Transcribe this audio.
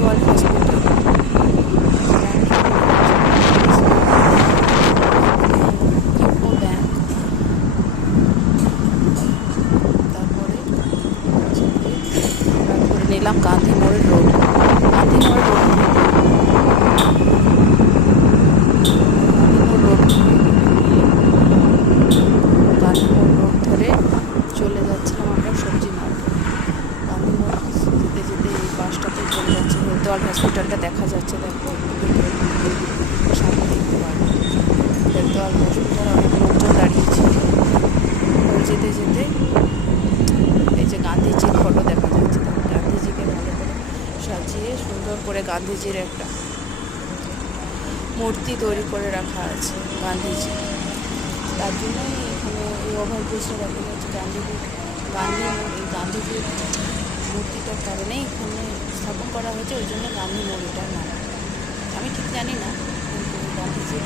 হেলথওয়ার্ল্ড hospital. UCO bank, তারপরে আমরা ধরে নিলাম গান্ধী মোড়ের রোড। গান্ধী মোড় রোড গান্ধী মোড় রোড ধরে চলে যাচ্ছিলাম আমরা সবজি মার্কেট। গান্ধী মোড় যেতে যেতে এই বাসটাতে চলে যাচ্ছে হেলথওয়ার্ল্ড হসপিটালটা দেখা যাচ্ছে। দেখো সামনে দেখতে পারবো হেলথওয়ার্ল্ড হসপিটাল, অনেক লোকজন দাঁড়িয়েছে। যেতে যেতে এই যে গান্ধীজির ফটো দেখা যাচ্ছে, গান্ধীজিকে ভালো করে সাজিয়ে সুন্দর করে গান্ধীজির একটা মূর্তি তৈরি করে রাখা আছে গান্ধীজি। তার জন্যই এখানে এই ওভারব্রিজটা দেখা যাচ্ছে গান্ধীজির মূর্তিটার কারণেই এখানে স্থাপন করা হয়েছে, ওই জন্য গান্ধী মোড় এটার নাম। আমি ঠিক জানি না, কিন্তু গান্ধীজির